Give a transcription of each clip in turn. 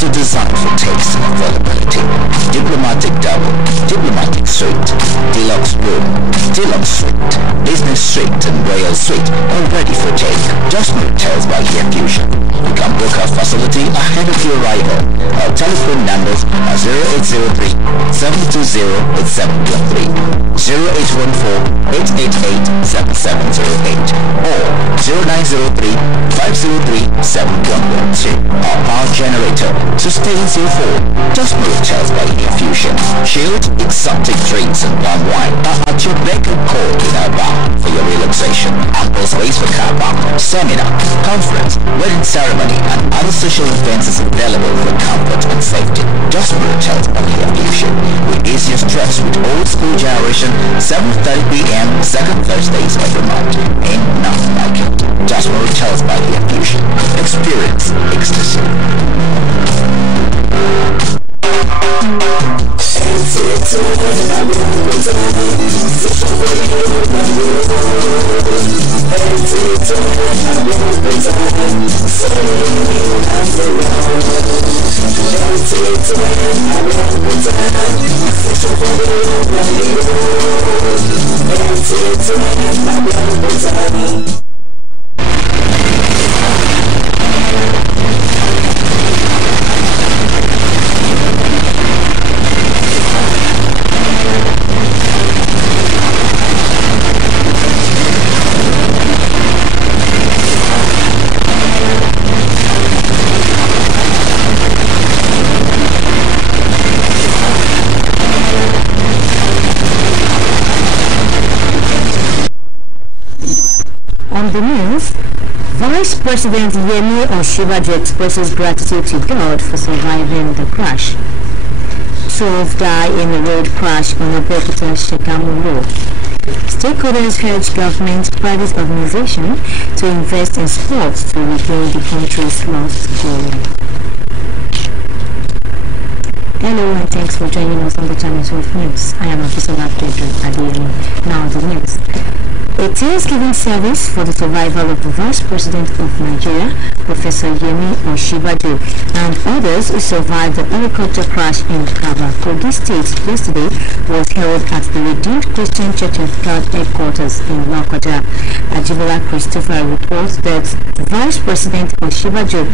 also designed for taste and availability. Diplomatic Double, Diplomatic Suite, Deluxe Room, Deluxe Suite, Business Suite and Royal Suite are ready for take. Just hotels by Air Fusion. You can book our facility ahead of your arrival. Our telephone numbers are 0803 720 8713, 0814 888 7708 or 0903 503 7112. Our power generator sustains your phone. Just hotels by Air Fusion. Chilled, exotic drinks and palm wine are at your beck and call in our bar for your relaxation. Ample space for car park, seminar, conference, wedding ceremony and other social events is available for comfort and safety. Just hotels by Air Fusion. We ease your stress with old school generation, 7:30 p.m. second Thursdays every month. Ain't nothing like it. Just hotels by Air Fusion. Experience ecstasy. On the news, Vice President Yemi Osinbajo expresses gratitude to God for surviving the crash. 12 die in a road crash on Abeokuta Road. Stakeholders urge government, private organization to invest in sports to regain the country's lost glory. Hello and thanks for joining us on the channel 12 News. I am Officer Abeokuta. Now the news. A Thanksgiving service for the survival of the Vice President of Nigeria, Professor Yemi Osinbajo, and others who survived the helicopter crash in Kaba, Kogi State yesterday was held at the Redeemed Christian Church of God headquarters in Lokoja. Ajibola Christopher reports that Vice President Osinbajo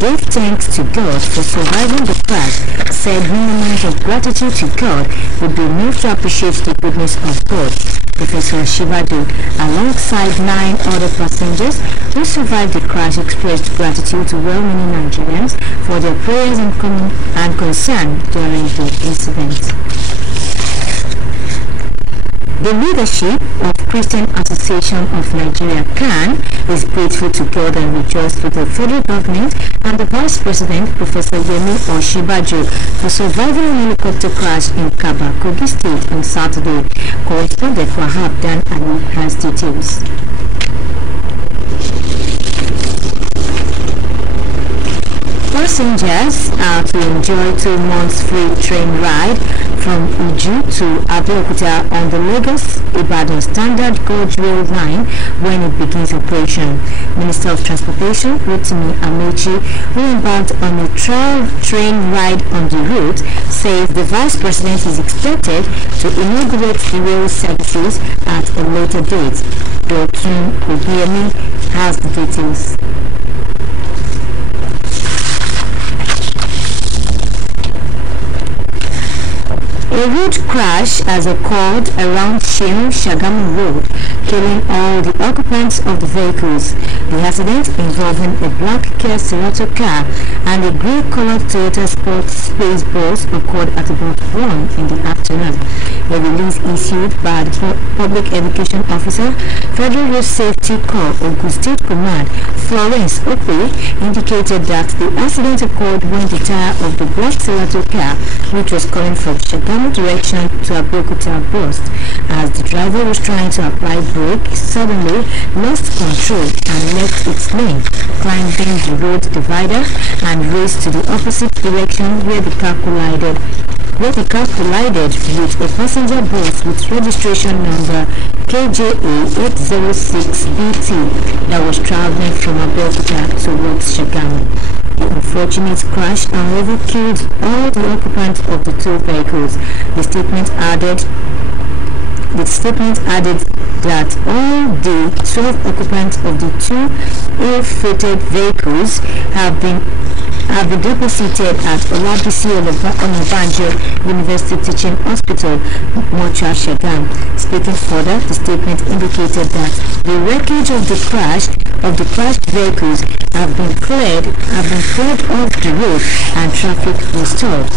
gave thanks to God for surviving the crash, said moments of gratitude to God would be enough to appreciate the goodness of God. Professor Osinbajo, alongside 9 other passengers who survived the crash, expressed gratitude to well-meaning Nigerians for their prayers and concern during the incident. The leadership of Christian Association of Nigeria, CAN, is grateful to God and rejoiced with the federal government and the Vice President, Professor Yemi Osinbajo, for surviving a helicopter crash in Kaba, Kogi State on Saturday. Correspondent Wahab Dan Ali has details. Passengers are to enjoy 2 months free train ride from Uju to Abeokuta on the Lagos-Ibadan Standard Gauge Rail Line when it begins operation. Minister of Transportation, Nta Abeokuta, who embarked on a trial train ride on the route, says the Vice President is expected to inaugurate the rail services at a later date. Dr. Obiemi has the details. A road crash has occurred around Shagamu Road, killing all the occupants of the vehicles. The accident, involving a black Kia Cerato car and a grey-colored Toyota Sports Space Bus, occurred at about 1 in the afternoon. A release issued by the Public Education Officer, Federal Road Safety Corps, Ogun State Command, Florence Okwe, indicated that the accident occurred when the tire of the black Cerato car, which was coming from Shagamu direction to Abeokuta, burst. As the driver was trying to apply brake, suddenly lost control and left its lane, climbing the road divider and raced to the opposite direction where the car collided where the car collided with a passenger bus with registration number KJA806BT that was traveling from Abeokuta towards Shagamu. The unfortunate crash, however, killed all the occupants of the two vehicles. The statement added that all the 12 occupants of the two ill-fated vehicles have been deposited at Olabisi Onabanjo University Teaching Hospital, Mocha Shagam. Speaking further, the statement indicated that the wreckage of the crashed vehicles have been cleared off the road and traffic restored.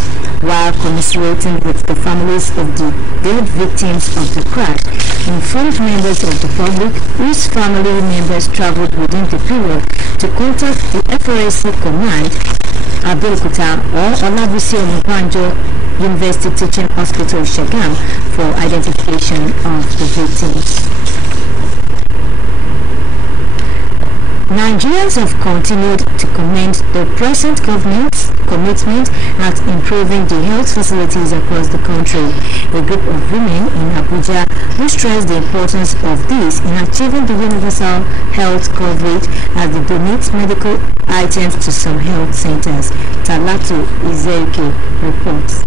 While commiserating with the families of the dead victims of the crash, informed members of the public whose family members traveled within the period to contact the FRSC command Abeokuta or Olabisi Onabanjo University Teaching Hospital Shagam for identification of the victims. Nigerians have continued to commend the present government's commitment at improving the health facilities across the country. A group of women in Abuja who stressed the importance of this in achieving the universal health coverage as they donate medical items to some health centers. Talatu Izeke reports.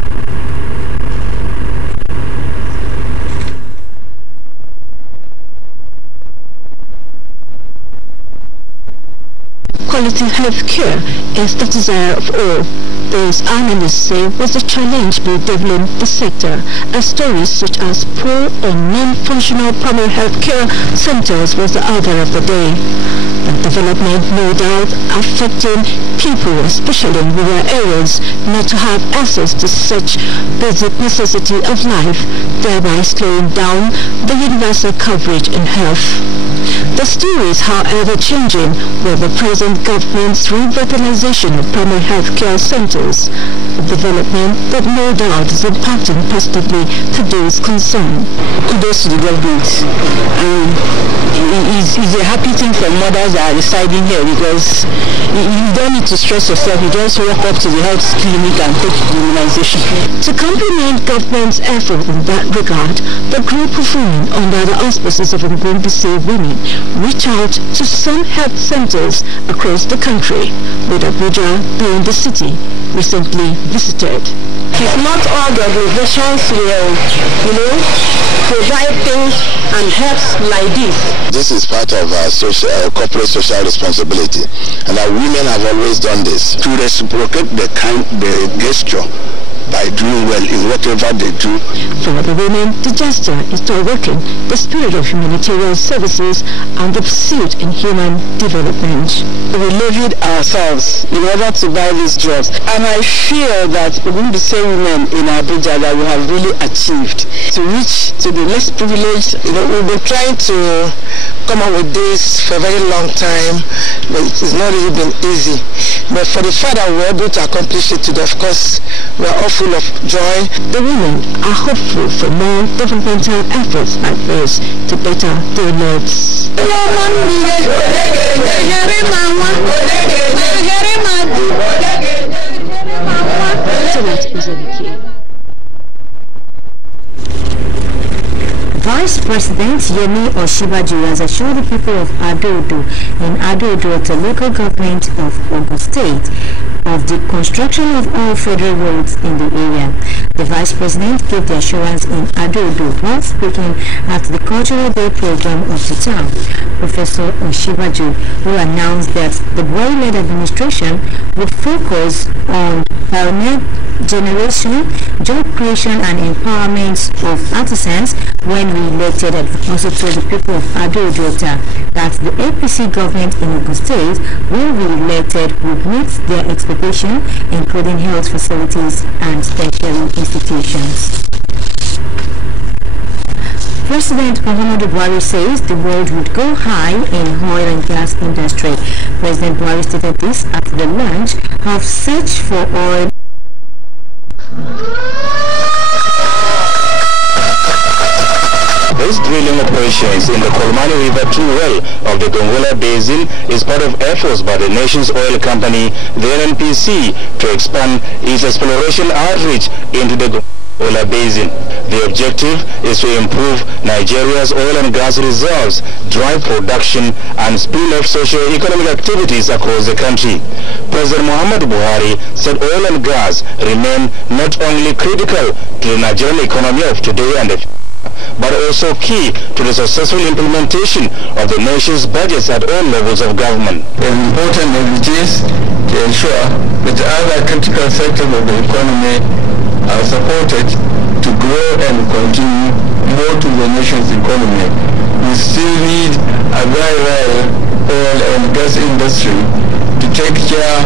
Quality health care is the desire of all. This, analysts say, was the challenge redeveloping the sector, as stories such as poor or non-functional primary health care centers was the order of the day. The development, no doubt, affecting people, especially in rural areas, not to have access to such basic necessity of life, thereby slowing down the universal coverage in health. The story is, however, changing with the present government's revitalization of primary health care centers, a development that no doubt is impacting positively to those concerned. Kudos to the government. It's a happy thing for mothers that are residing here, because you don't need to stress yourself. You just walk up to the health clinic and take the immunization. To complement government's effort in that regard, the group of women under the auspices of Ngombisi Women reach out to some health centers across the country, with Abuja being the city recently visited. If not all the organizations will, provide things and help like this. This is part of our corporate social responsibility, and our women have always done this to reciprocate the gesture by doing well in whatever they do. For the women, the gesture is to awaken the spirit of humanitarian services and the pursuit in human development. We levied ourselves in order to buy these drugs, and I feel that we will be saying women in Abuja that we have really achieved to reach to the less privileged. We've been trying to come up with this for a very long time, but it's not really been easy. But for the fact that we're able to accomplish it today, of course, we're all full of joy. The women are hopeful for more developmental efforts like this to better their lives. Vice President Yemi Osinbajo has assured the people of Ado-Odo in Ado-Odo, the local government of Ogun State, of the construction of all federal roads in the area. The Vice President gave the assurance in Ado-Odo while speaking at the Cultural Day program of the town. Professor Osinbajo, who announced that the Buhari-led administration would focus on pioneer generation, job creation and empowerment of artisans when re-elected, and also told the people of Ado-Odo that the APC government in Ogun State, when re-elected, would meet their expectation, including health facilities and tertiary institutions. President Muhammadu Buhari says the world would go high in oil and gas industry. President Buhari stated this at the launch of Search for Oil. This drilling operations in the Kolmani River 2 well of the Gongola Basin is part of efforts by the nation's oil company, the NNPC, to expand its exploration outreach into the Gongola Basin. The objective is to improve Nigeria's oil and gas reserves, drive production, and spin off socio-economic activities across the country. President Muhammadu Buhari said oil and gas remain not only critical to the Nigerian economy of today and the future, but also key to the successful implementation of the nation's budgets at all levels of government. It is important as it is to ensure that other critical sectors of the economy are supported to grow and continue more to the nation's economy. We still need a viable oil and gas industry to take care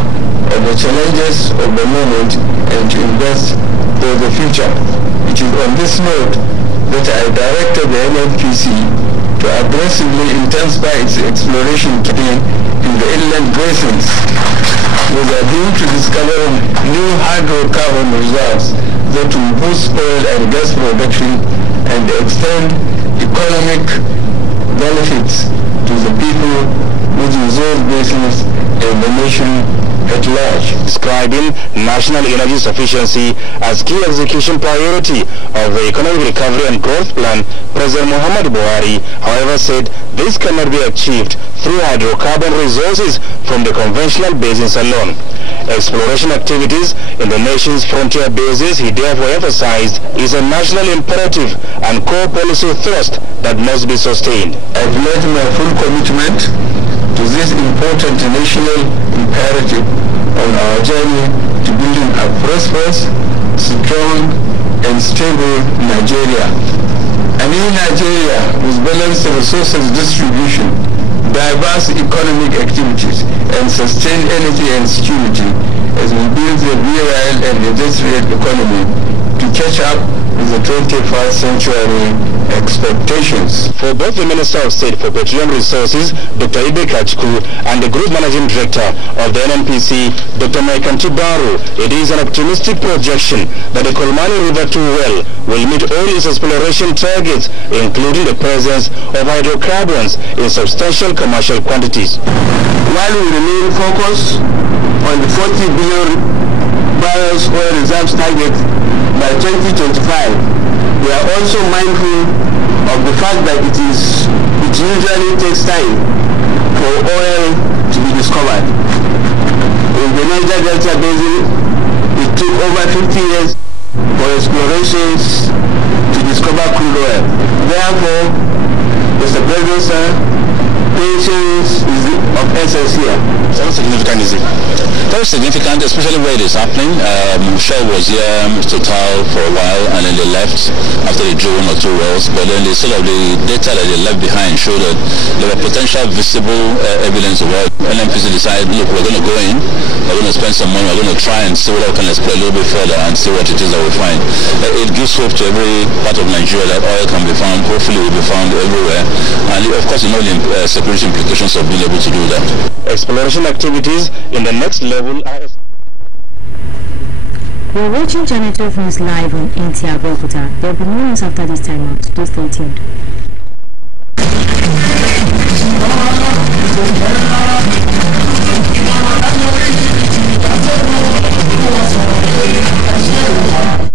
of the challenges of the moment and to invest for the future. It is on this note that I directed the NNPC to aggressively intensify its exploration campaign in the inland basins with a view to discovering new hydrocarbon reserves that will boost oil and gas production and extend economic benefits to the people within those basins and the nation at large. Describing national energy sufficiency as key execution priority of the economic recovery and growth plan, President Muhammadu Buhari, however, said this cannot be achieved through hydrocarbon resources from the conventional basins alone. Exploration activities in the nation's frontier basins, he therefore emphasized, is a national imperative and core policy thrust that must be sustained. I've made my full commitment to this important national imperative on our journey to building a prosperous, strong, and stable Nigeria. A new Nigeria with balanced resources distribution, diverse economic activities, and sustained energy and security as we build the virile and industrial economy to catch up with the 21st century expectations. For both the Minister of State for Petroleum Resources, Dr. Ibekachku, and the Group Managing Director of the NNPC, Dr. Nta Abeokuta, it is an optimistic projection that the Kolmani River 2 well will meet all its exploration targets, including the presence of hydrocarbons in substantial commercial quantities. While we remain focused on the 40 billion barrels oil reserves target by 2025, we are also mindful of the fact that it usually takes time for oil to be discovered. In the Niger Delta Basin, it took over 50 years for explorations to discover crude oil. Therefore, Mr. President, sir, patience is of essence here. How significant is it? Very significant, especially where it is happening. Shell was here, Total, for a while, and then they left after they drew 1 or 2 wells. But then the data that they left behind showed that there were potential visible evidence of oil. NNPC decided, look, we're going to go in, we're going to spend some money, we're going to try and see whether we can explore a little bit further and see what it is that we find. It gives hope to every part of Nigeria that oil can be found, hopefully will be found everywhere. And of course, you know the security implications of being able to do that. Exploration activities in the next level are... You're watching Channel 12 News live on Nta Abeokuta. There will be more news after this time out. Please stay tuned.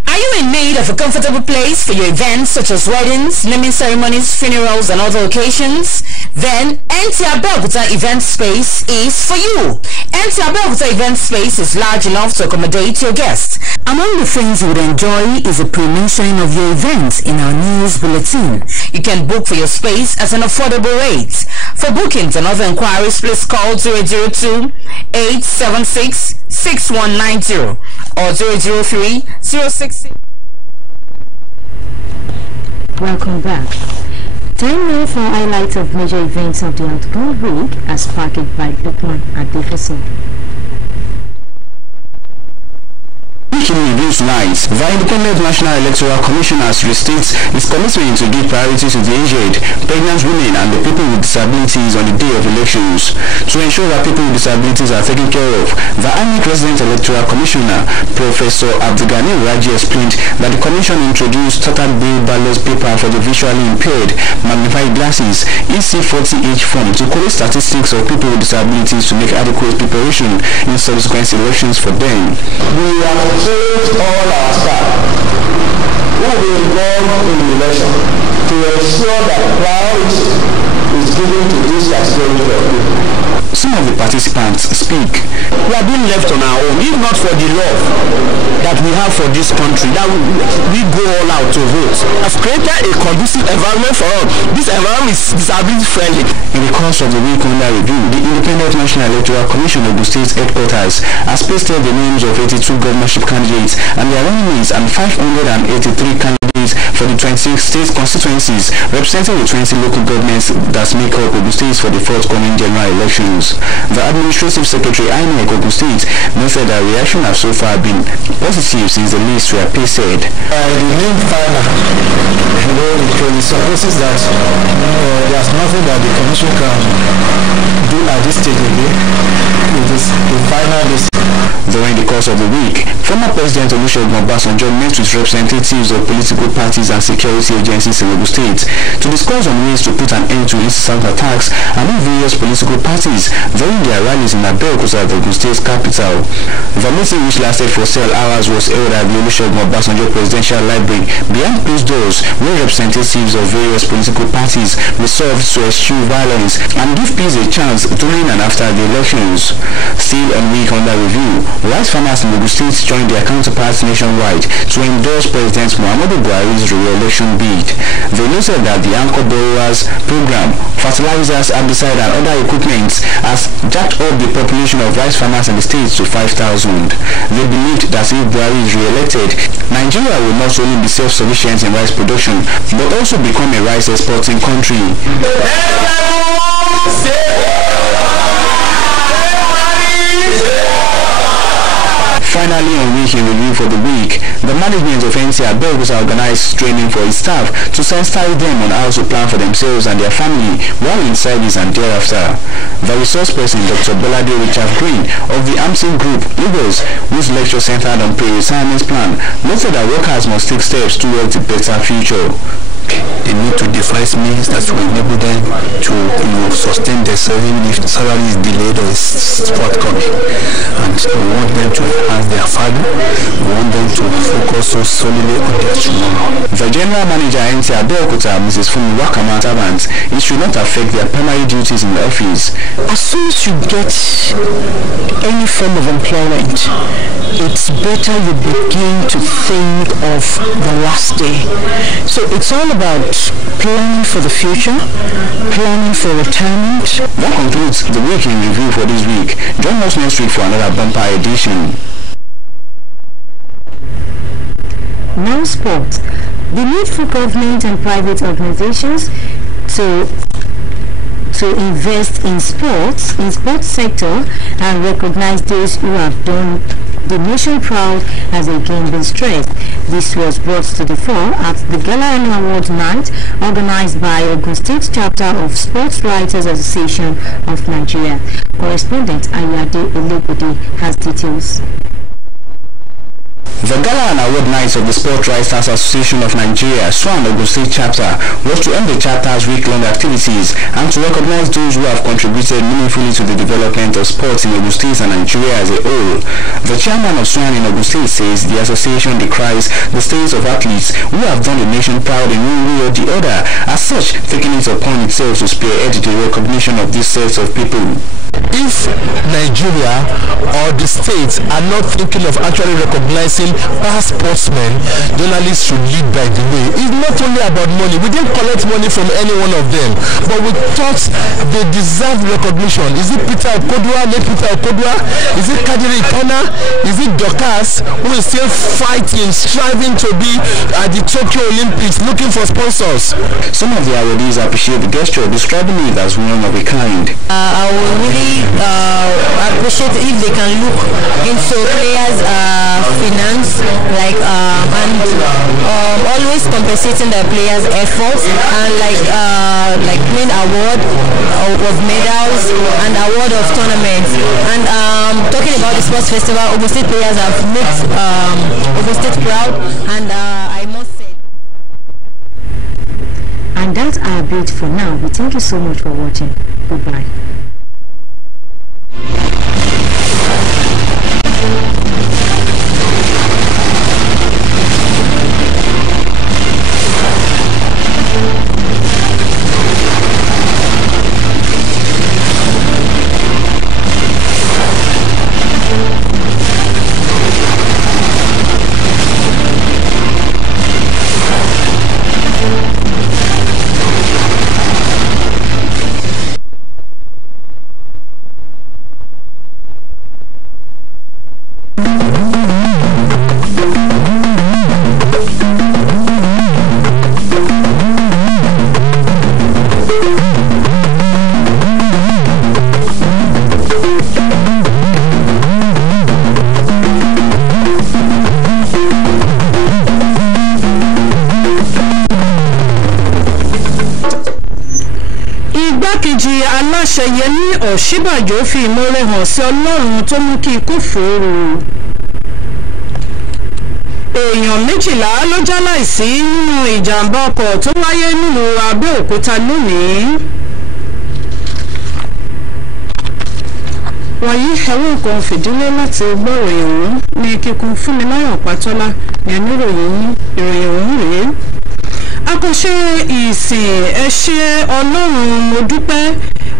Are you in need of a comfortable place for your events such as weddings, naming ceremonies, funerals, and other occasions? Then Nta Abeokuta Event Space is for you. Nta Abeokuta Event Space is large enough to accommodate your guests. Among the things you would enjoy is a pre-mentioning of your events in our news bulletin. You can book for your space at an affordable rate. For bookings and other inquiries, please call 002-876-6190 or 003-066. Welcome back. Time now for highlights of major events of the outgoing week as packaged by Lukman Adefeso. breaking news tonight. The Independent National Electoral Commission has restated its commitment to give priority to the aged, pregnant women and the people with disabilities on the day of elections. To ensure that people with disabilities are taken care of, the INEC Resident Electoral Commissioner, Professor Abdulgani Raji, explained that the Commission introduced total bill ballot paper for the visually impaired, magnified glasses, EC40H form to collect statistics of people with disabilities to make adequate preparation in subsequent elections for them. We have trained all our staff who will be involved in the election to ensure that priority is given to this category of people. Some of the participants speak. We are being left on our own, if not for the love that we have for this country, that we go all out to vote. I've created a conducive environment for all. This environment is disability friendly. In the course of the week under review, the Independent National Electoral Commission of the State Headquarters has pasted the names of 82 governorship candidates and their running mates and 583 candidates for the 26 state constituencies representing the 20 local governments that make up Ogun State for the forthcoming general elections. The Administrative Secretary INEC Ogun State noted that reaction has so far been positive since the lists were pasted. The name final, it supposes that there's nothing that the Commission can do at this stage again. It is the final list. During the course of the week, former President Olusegun Obasanjo met with representatives of political parties and security agencies in Ogun State to discuss on ways to put an end to incessant attacks among various political parties during their rallies in Abeokuta, the Ogun State capital. The meeting, which lasted for several hours, was held at the Olusegun Obasanjo Presidential Library behind closed doors, where representatives of various political parties resolved to eschew violence and give peace a chance during and after the elections. Still a week under review, rice farmers in Ogun State joined their counterparts nationwide to endorse President Muhammadu Buhari's re-election bid. They noted that the anchor borrowers program, fertilizers, herbicide and other equipment has jacked up the population of rice farmers in the state to 5,000. They believed that if Buhari is re-elected, Nigeria will not only be self-sufficient in rice production, but also become a rice exporting country. Finally, on week in review for the week, the management of Nta Abeokuta organized training for its staff to sensitize them on how to plan for themselves and their family while in service and thereafter. The resource person, Dr. Bolade Richard Green of the AMSIN Group, Lagos, whose lecture centered on pre-retirement plan, noted that workers must take steps towards a better future. They need to devise means that will enable them to sustain themselves even if the salary is delayed or is forthcoming. And we want them to enhance their value. We want them to focus so solely on their tomorrow. The General Manager Nta Abeokuta, Mrs. Fumi Wakama, servants, it should not affect their primary duties in the office. As soon as you get any form of employment, it's better you begin to think of the last day. So it's all about planning for the future, planning for retirement. That concludes the week in review for this week. Join us next week for another bumper edition. Now sport. The need for government and private organizations to invest in sports sector and recognize those who have done the nation proud has again been stressed. This was brought to the fore at the Gala Annual Award Night organized by Ogun State Chapter of Sports Writers Association of Nigeria. Correspondent Ayade Elebode has details. The Gala and Award Nights of the Sport Writers Association of Nigeria, SWAN Ogun State Chapter, was to end the chapter's week-long activities and to recognize those who have contributed meaningfully to the development of sports in Ogun State and Nigeria as a whole. The chairman of SWAN in Ogun State says the association decries the states of athletes who have done the nation proud in one way or the other, as such taking it upon itself to spearhead the recognition of these sets of people. If Nigeria or the states are not thinking of actually recognizing past sportsmen, journalists should lead by the way. It's not only about money. We didn't collect money from any one of them, but we thought they deserve recognition. Is it Peter Okodua, late Peter Okodua? Is it Kadiri Ikana? Is it Dokas, who is still fighting, striving to be at the Tokyo Olympics, looking for sponsors? Some of the awardees appreciate the gesture, describing it as one of a kind. I will really appreciate if they can look into players' finance always compensating the players' efforts and win award of medals and award of tournaments. And talking about the sports festival, Ogun State players have made Ogun State proud, and I must say. And that's our bit for now. We thank you so much for watching. Goodbye. Yẹmí Ọ̀ṣínbàjò fi ìmoore hàn sí Ọlọ́run tó mú kí ikú fòòrò. Èèyàn 12 ló jáláìsí nínú ìjàmbá ọkọ̀ tó wáyé nílùú Abẹ́òkúta lónìí. Wọ̀nyí ẹ̀wọ̀n nǹkan fìdílé láti gbọ́ ìròyìn ọ̀hún ní kíkún Fúnmiláyọ̀ Pátọ́lá ní ìròyìn ọ̀hún rèé. Àkànṣe ìsìn ẹ̀ṣẹ̀ Ọlọ́run mo dúpẹ́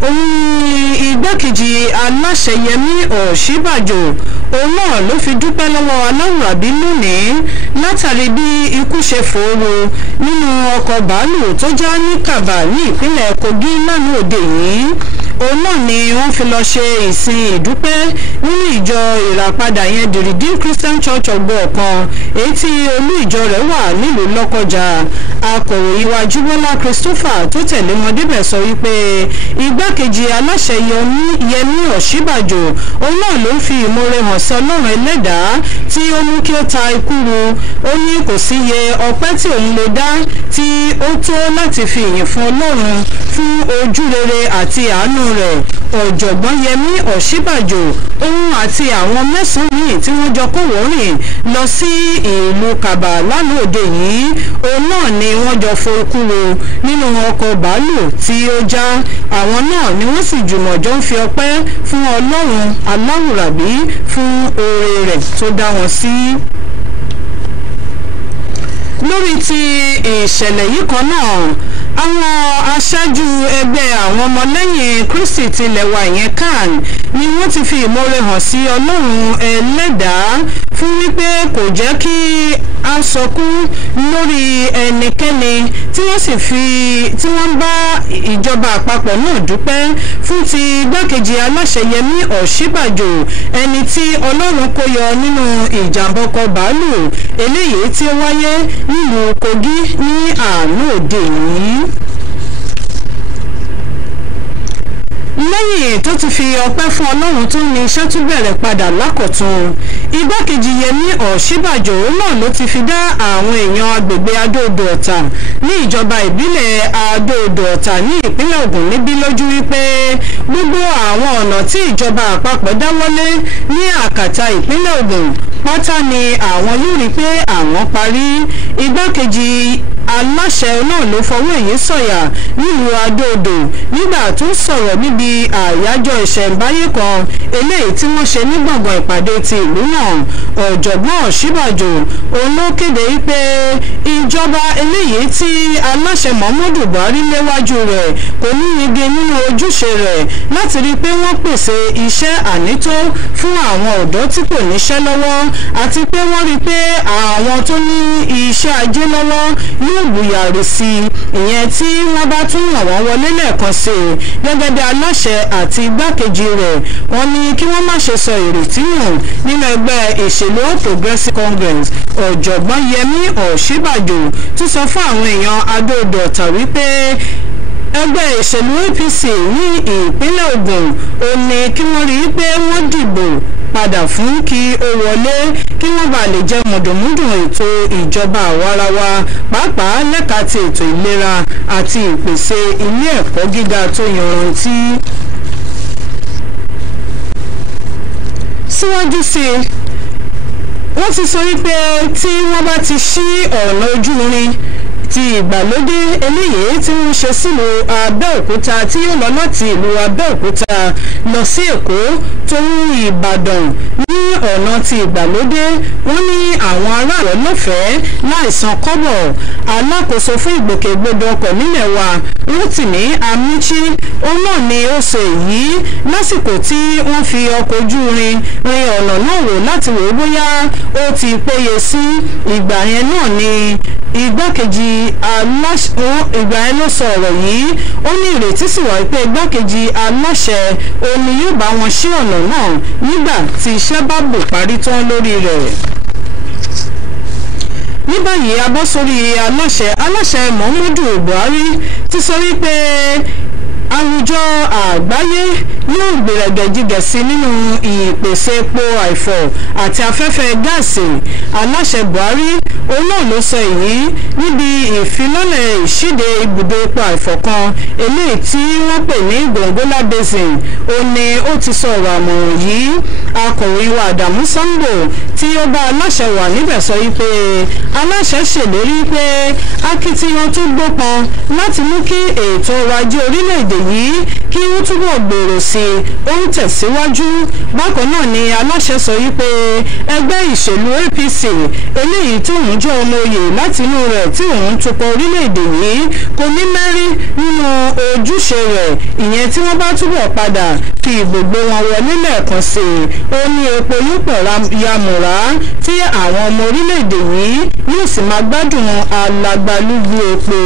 òun ni igbákejì aláṣẹ Yẹmí Ọ̀ṣínbàjò òun náà ló fi dúpẹ́ lọ́wọ́ Aláwùrábí lónìí látàrí bí ikú ṣe fòòró nínú ọkọ̀ bàálù tó já ní Kàbà ní ìpínlẹ̀ Kogi lánàá òde yìí. Òun náà ni wọ́n fi lọ ṣe ìsìn ìdúpẹ́ nínú ìjọ ìràpadà yẹn The Redeemed Christian Church ọgbọ̀ọ̀kan èyí tí olú ìjọ rẹ̀ wà nílùú Lọ́kọjà. Akọ̀ròyìn wa Júbọ́lá Christopher tó tẹ̀lé wọn débẹ̀ sọ wípé igbákejì aláṣẹ Yẹmí Ọ̀ṣínbàjò òun náà ló ń fi ìmoore hàn sí Ọlọ́run Ẹlẹ́dàá tí ó mú kí ó ta ikú ru. Ó ní kò sí iye ọpẹ́ tí òun lè dá tí ó tó láti fi ìyìn fún Ọlọ́run fún ojú rere àti àánú rẹ̀. Ọ̀jọ̀gbọ́n Yẹmí Ọ̀ṣínbàjò òun àti àwọn 9 míì tí wọ́n jọ kówó rìn lọ sí ìlú Kàbà lánàá òde yìí. Òun náà ni wọ́n jọ fo ikú ro nínú ọkọ̀ bàálù tí ó já. Àwọn náà ni wọ́n sì jùmọ̀ jọ ń fi ọpẹ́ fún Ọlọ́run Aláwùrábí fún oore rẹ̀ tó dá wọn sí. Lórí ti ìṣẹ̀lẹ̀ yìí kan náà, àwọn aṣáájú ẹgbẹ́ àwọn ọmọlẹ́yìn Kristi tilẹ̀ wa ìyẹn CAN ni wọ́n ti fi ìmoore hàn sí Ọlọ́run Ẹlẹ́dàá fún wípé kò jẹ́ kí a sọkún lórí ẹnikẹ́ni tí wọ́n bá ìjọba àpapọ̀ náà dúpẹ́ fún ti igbákejì aláṣẹ Yẹmí Ọ̀ṣínbàjò ẹni tí Ọlọ́run kó yọ nínú ìjàmbá ọkọ̀ bàálù eléyìí tí ó wáyé nílùú Kogi ní àná òde yìí. Lẹ́yìn tó ti fi ọpẹ́ fún Ọlọ́run tó ní iṣẹ́ tún bẹ̀rẹ̀ padà lákọ̀tun, igbákejì Yẹmí Ọ̀ṣínbàjò náà ló ti fi dá àwọn èèyàn agbègbè Adó-Odò Ọ̀tà ní ìjọba ìbílẹ̀ Adó-Odò Ọ̀tà ní ìpínlẹ̀ Ògùn níbí lójú wípé gbogbo àwọn ọ̀nà tí ìjọba àpapọ̀ dáwọ́lé ní àkàtà ìpínlẹ̀ Ògùn pátá ni àwọn yóò rí pé àwọn parí. Igbákejì aláṣẹ náà ló fọwọ́ èyí sọ̀yà nílùú Adó-Odò nígbà tó sọ̀rọ̀ níbi àyájọ́ ìṣẹ̀ǹbáyé kan eléyìí tí wọ́n ṣe ní gbọ̀ngàn ìpàdé ti ìlú náà. Ọ̀jọ̀gbọ́n Ọ̀ṣínbàjò òun ló kéde wípé ìjọba eléyìí tí aláṣẹ Muhammadu Buhari léwájú rẹ̀ kò ní igi nínú ojúṣe rẹ̀ láti rí pé wọ́n pèsè iṣẹ́ ànító fún àwọn ọ̀dọ́ tí kò níṣẹ́ lọ́wọ́ àti pé wọ́n rí pé àwọn tó ní iṣẹ́ ajé lọ́wọ́ yóò bùyàrí sí ìyẹn tí wọ́n bá tún ràn wọ́n wọlé lẹ́ẹ̀kan sí i. Gẹ́gẹ́ bí aláṣẹ àti igbákejì rẹ̀ wọ́n ní kí wọ́n má ṣe sọ ìrètí nù nínú ẹgbẹ́ ìṣèlú Progressive Congress. Ọ̀jọ̀gbọ́n Yẹmí Ọ̀ṣínbàjò tún sọ fún àwọn èèyàn Adó-Odò Ọ̀tà wípé ẹgbẹ́ ìṣèlú APC ní ìpínlẹ̀ Ògùn ó ní kí wọ́n rí i pé wọ́n dìbò padà fún kí ó wọlé kí wọ́n bá lè jẹ mùdùnmúdùn ètò ìjọba àwarawa pàápàá lẹ́ka ti ètò ìlera àti ìpèsè ilé ẹ̀kọ́ gíga tó yanrantí. síwájú sí i wọ́n ti sọ wípé tí wọ́n bá ti ṣí ọ̀nà ojú irin ti ìgbàlódé eléyìí tí wọ́n ṣe sílùú Abẹ́òkúta tí yóò lọ láti ìlú Abẹ́òkúta lọ sí Èkó tó ń Ìbàdàn ní ọ̀nà ti ìgbàlódé wọ́n ní àwọn aráàlú lọ́fẹ̀ẹ́ láìsan kọ́bọ̀. Alákòóso fún ìgbòkègbodò ọkọ̀ nílẹ̀ wa Rotimi Amichi òun náà ni ó ṣe èyí lásìkò tí wọ́n fi ọkọ̀ ojú irin rin ọ̀nà náà wò láti wò ó bóyá ó ti péye sí. Ìgbà yẹn náà ni igbákejì ìgbà yẹn ló sọ ọ̀rọ̀ yìí ó ní ìrètí sì wà pé igbákejì aláṣẹ òun ni yóò bá wọn ṣí ọ̀nà náà nígbà tí iṣẹ́ bá bò parí tán lórí rẹ̀. Ní báyìí a bọ́ sórí aláṣẹ Muhammadu Buhari ti sọ wípé àwùjọ àgbáyé yóò gbèrègèjìgẹ̀ sí nínú ìpèsè epo àìfọ̀ àti afẹ́fẹ́ gáàsì. Aláṣẹ Buhari òun náà ló sọ èyí níbi ìfilọ́lẹ̀ ìṣíde ibùdó epo àìfọ̀ kan eléyìí tí wọ́n pè ní Gongola Basin. Ó ní ó ti sọ ọ̀rọ̀ àmọ̀ràn yìí. Akọ̀wé wa Adamu Sambo tí ó bá aláṣẹ wà níbẹ̀ sọ wípé aláṣẹ ṣèlérí pé akitiyan tó gbópọn láti mú kí ètò ọrọ̀ ajé orílẹ̀-èdè yìí kí ó túbọ̀ gbèrò sí i ó ń tẹ̀síwájú. Bákan náà ni aláṣẹ sọ wípé ẹgbẹ́ ìṣèlú APC eléyìí tó ń jẹ́ ọmọ oyè láti inú rẹ̀ tí òun tukọ̀ orílẹ̀-èdè yìí kò ní mẹ́rí nínú ojúṣe rẹ̀ ìyẹn tí wọ́n bá túbọ̀ padà fi gbogbo wọn wọlé lẹ́ẹ̀kan sí i. Ó ní epo yóò pọ̀ yamùrá tí àwọn ọmọ orílẹ̀-èdè yìí yóò sì máa gbádùn alàgbàlúgbú epo.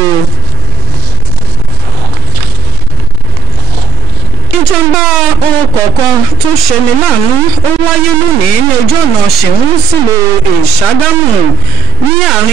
Ìjàmbá ohun kọ̀ọ̀kan tó ṣeni láàánú ó wáyé lónìí ní ojú ọ̀nà Ṣìún sílùú Ìṣàgámù ní àárín